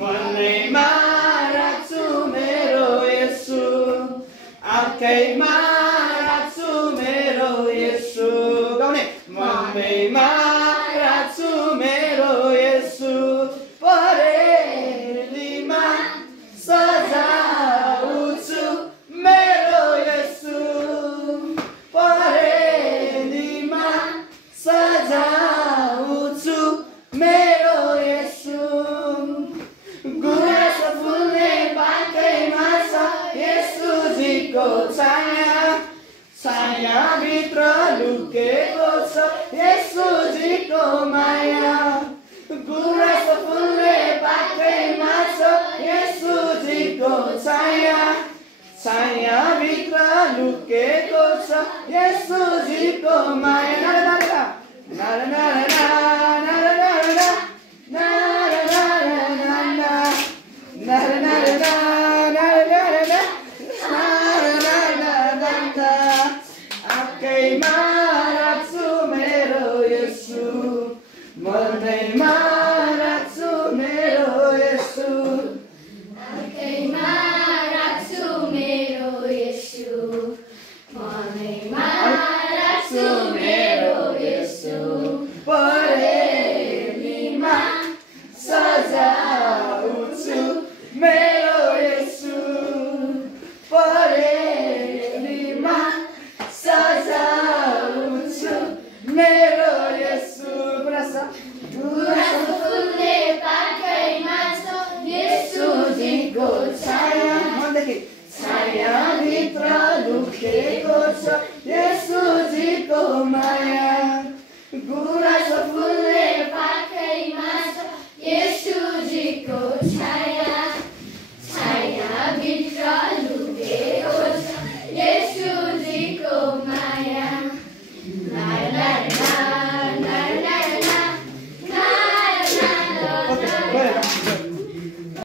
मनैमा राख्छु मेरो येशू आँखैमा राख्छु मेरो येशू गाउने मनैमा राख्छु मेरो येशू परेलीमा सजाउँछु मेरो येशू परेलीमा सजाउँछु मेरो येशू गुराँस फुल्ने बाटैमा छ येशूजीको छाया छायाभित्र लुकेको छ येशूजीको माया गुराँस फुल्ने बाटैमा छ येशूजीको छाया छायाभित्र लुकेको छ येशूजीको माया नारा नारा नारा नारा आँखैमा राख्छु मेरो येशू मनैमा राख्छु मेरो येशू आँखैमा राख्छु मेरो येशू मनैमा राख्छु मेरो येशू परेलीमा सजाउँछु मेरो येशू परेलीमा सजाउँछु मेरो येशू गुराँस फुल्ने बाटैमा छ येशूजीको छाया मनदेखि छायाभित्र लुकेको छ येशूजीको माया गुराँस फुल्ने बाटैमा छ येशूजीको